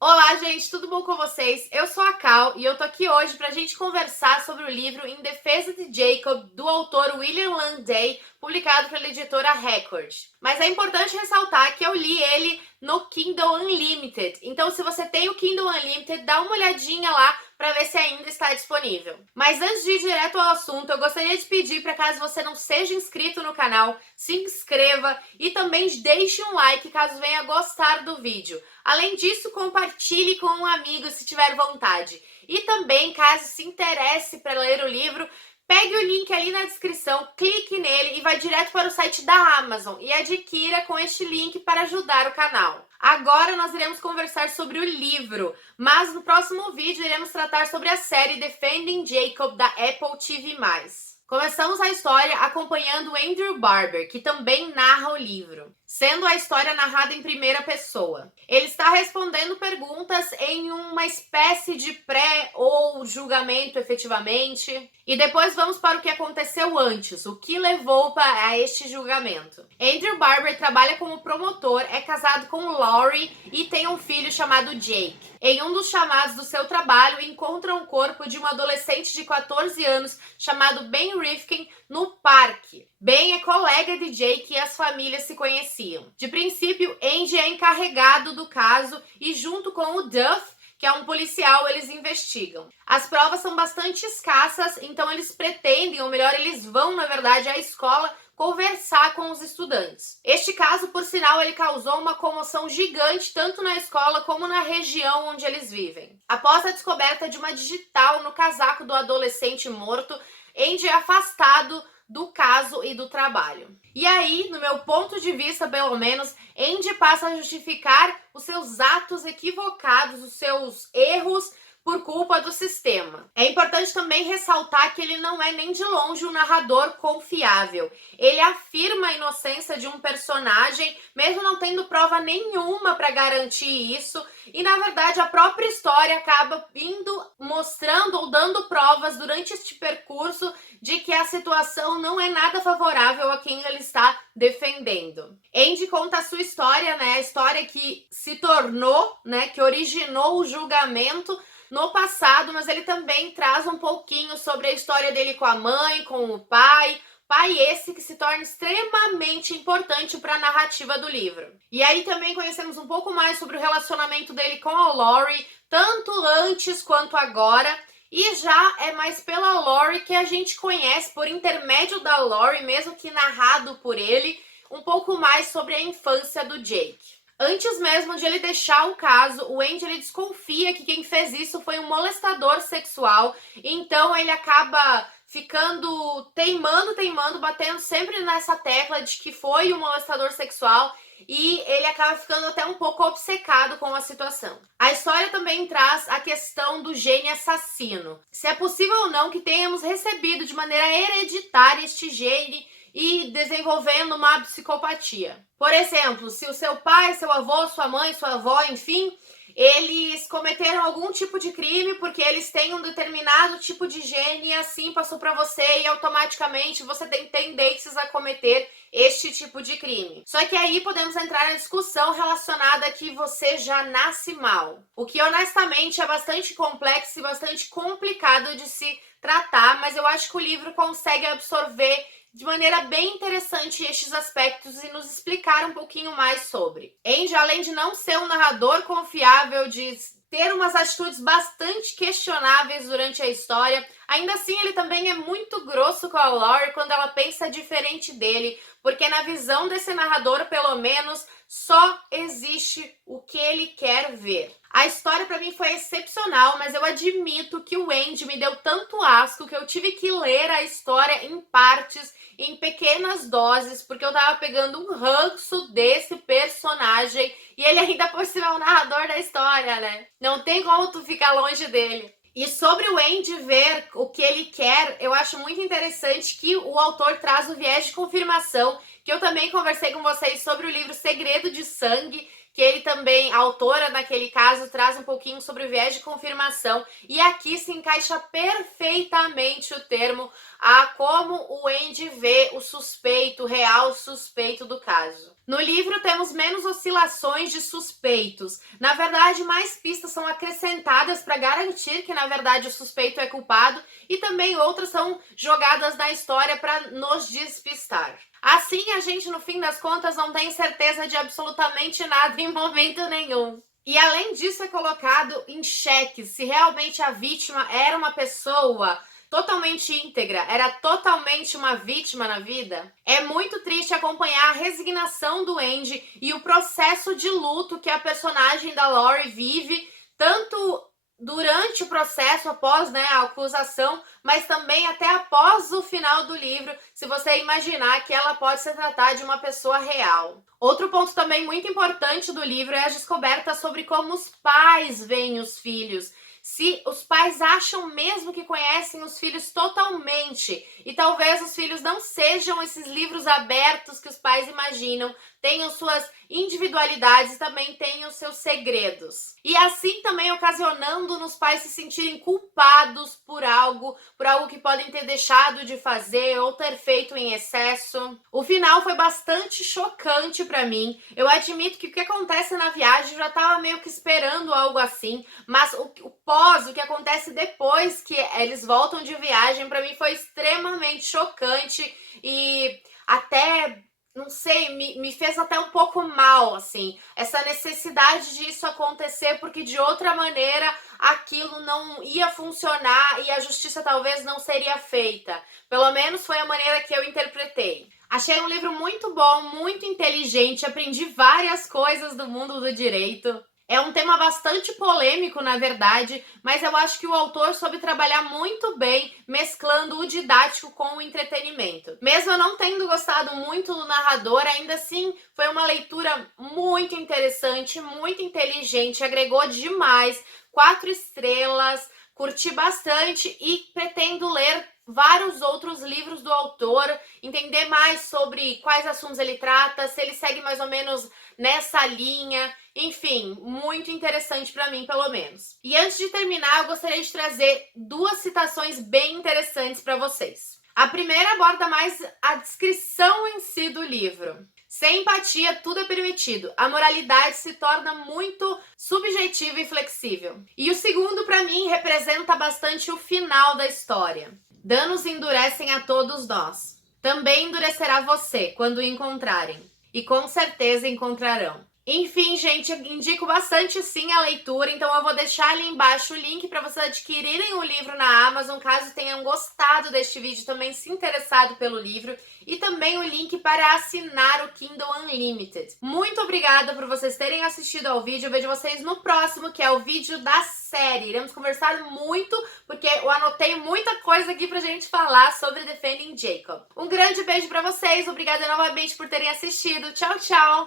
Olá, gente, tudo bom com vocês? Eu sou a Cal e eu tô aqui hoje pra gente conversar sobre o livro Em Defesa de Jacob, do autor William Landay, publicado pela editora Record. Mas é importante ressaltar que eu li ele no Kindle Unlimited, então se você tem o Kindle Unlimited, dá uma olhadinha lá para ver se ainda está disponível. Mas antes de ir direto ao assunto, eu gostaria de pedir para caso você não seja inscrito no canal, se inscreva e também deixe um like caso venha gostar do vídeo. Além disso, compartilhe com um amigo se tiver vontade. E também, caso se interesse para ler o livro, pegue o link ali na descrição, clique nele e vai direto para o site da Amazon e adquira com este link para ajudar o canal. Agora nós iremos conversar sobre o livro, mas no próximo vídeo iremos tratar sobre a série Defending Jacob da Apple TV+. Começamos a história acompanhando Andrew Barber, que também narra o livro, sendo a história narrada em primeira pessoa. Ele está respondendo perguntas em uma espécie de pré ou julgamento efetivamente. E depois vamos para o que aconteceu antes, o que levou a este julgamento. Andrew Barber trabalha como promotor, é casado com Laurie e tem um filho chamado Jake. Em um dos chamados do seu trabalho, encontra um corpo de uma adolescente de 14 anos chamado Ben Rifkin no parque. Ben é colega de Jake e as famílias se conheciam. De princípio, Andy é encarregado do caso e junto com o Duff, que é um policial, eles investigam. As provas são bastante escassas, então eles pretendem, ou melhor, eles vão, na verdade, à escola conversar com os estudantes. Este caso, por sinal, ele causou uma comoção gigante tanto na escola como na região onde eles vivem. Após a descoberta de uma digital no casaco do adolescente morto, Andy é afastado do caso e do trabalho. E aí, no meu ponto de vista, pelo menos, Andy passa a justificar os seus atos equivocados, os seus erros por culpa do sistema. É importante também ressaltar que ele não é nem de longe um narrador confiável. Ele afirma a inocência de um personagem, mesmo não tendo prova nenhuma para garantir isso, e na verdade a própria história acaba indo mostrando ou dando provas durante este percurso de que a situação não é nada favorável a quem ele está defendendo. Andy conta a sua história, né? A história que se tornou, né, que originou o julgamento no passado, mas ele também traz um pouquinho sobre a história dele com a mãe, com o pai esse que se torna extremamente importante para a narrativa do livro. E aí também conhecemos um pouco mais sobre o relacionamento dele com a Laurie, tanto antes quanto agora, e já é mais pela Laurie que a gente conhece, por intermédio da Laurie, mesmo que narrado por ele, um pouco mais sobre a infância do Jake. Antes mesmo de ele deixar o caso, o Andy ele desconfia que quem fez isso foi um molestador sexual, então ele acaba ficando teimando, batendo sempre nessa tecla de que foi um molestador sexual e ele acaba ficando até um pouco obcecado com a situação. A história também traz a questão do gene assassino. Se é possível ou não que tenhamos recebido de maneira hereditária este gene e desenvolvendo uma psicopatia. Por exemplo, se o seu pai, seu avô, sua mãe, sua avó, enfim, eles cometeram algum tipo de crime porque eles têm um determinado tipo de gene e assim passou para você e automaticamente você tem tendências a cometer este tipo de crime. Só que aí podemos entrar na discussão relacionada a que você já nasce mal, o que honestamente é bastante complexo e bastante complicado de se tratar, mas eu acho que o livro consegue absorver de maneira bem interessante estes aspectos e nos explicar um pouquinho mais sobre. Andy, além de não ser um narrador confiável, de ter umas atitudes bastante questionáveis durante a história, ainda assim ele também é muito grosso com a Laurie quando ela pensa diferente dele, porque na visão desse narrador, pelo menos, só existe o que ele quer ver. A história para mim foi excepcional, mas eu admito que o Andy me deu tanto asco que eu tive que ler a história em partes, em pequenas doses, porque eu tava pegando um ranço desse personagem e ele ainda por cima é o narrador da história, né? Não tem como tu ficar longe dele. E sobre o Andy ver o que ele quer, eu acho muito interessante que o autor traz o viés de confirmação, que eu também conversei com vocês sobre o livro Segredo de Sangue, que ele também, a autora naquele caso, traz um pouquinho sobre o viés de confirmação, e aqui se encaixa perfeitamente o termo a como o Andy vê o suspeito, o real suspeito do caso. No livro temos menos oscilações de suspeitos. Na verdade, mais pistas são acrescentadas para garantir que, na verdade, o suspeito é culpado, e também outras são jogadas na história para nos despistar. Assim, a gente, no fim das contas, não tem certeza de absolutamente nada em momento nenhum. E além disso, é colocado em xeque se realmente a vítima era uma pessoa totalmente íntegra, era totalmente uma vítima na vida. É muito triste acompanhar a resignação do Andy e o processo de luto que a personagem da Laurie vive, tanto durante o processo, após, né, a acusação, mas também até após o final do livro, se você imaginar que ela pode se tratar de uma pessoa real. Outro ponto também muito importante do livro é a descoberta sobre como os pais veem os filhos. Se os pais acham mesmo que conhecem os filhos totalmente, e talvez os filhos não sejam esses livros abertos que os pais imaginam, tenham suas individualidades e também tenham seus segredos. E assim também ocasionando nos pais se sentirem culpados por algo que podem ter deixado de fazer ou ter feito em excesso. O final foi bastante chocante para mim. Eu admito que o que acontece na viagem eu já estava meio que esperando algo assim, mas o que acontece depois que eles voltam de viagem, para mim foi extremamente chocante e até, não sei, me fez até um pouco mal, assim, essa necessidade disso acontecer, porque de outra maneira aquilo não ia funcionar e a justiça talvez não seria feita. Pelo menos foi a maneira que eu interpretei. Achei um livro muito bom, muito inteligente, aprendi várias coisas do mundo do direito. É um tema bastante polêmico, na verdade, mas eu acho que o autor soube trabalhar muito bem, mesclando o didático com o entretenimento. Mesmo eu não tendo gostado muito do narrador, ainda assim foi uma leitura muito interessante, muito inteligente, agregou demais, 4 estrelas, curti bastante e pretendo ler vários outros livros do autor, entender mais sobre quais assuntos ele trata, se ele segue mais ou menos nessa linha, enfim, muito interessante para mim, pelo menos. E antes de terminar, eu gostaria de trazer 2 citações bem interessantes para vocês. A primeira aborda mais a descrição em si do livro. Sem empatia, tudo é permitido. A moralidade se torna muito subjetiva e flexível. E o segundo, para mim, representa bastante o final da história. Danos endurecem a todos nós. Também endurecerá você quando o encontrarem. E com certeza encontrarão. Enfim, gente, eu indico bastante sim a leitura, então eu vou deixar ali embaixo o link para vocês adquirirem o livro na Amazon, caso tenham gostado deste vídeo, também se interessado pelo livro, e também o link para assinar o Kindle Unlimited. Muito obrigada por vocês terem assistido ao vídeo, eu vejo vocês no próximo, que é o vídeo da série. Iremos conversar muito, porque eu anotei muita coisa aqui pra gente falar sobre Defending Jacob. Um grande beijo pra vocês, obrigada novamente por terem assistido, tchau, tchau!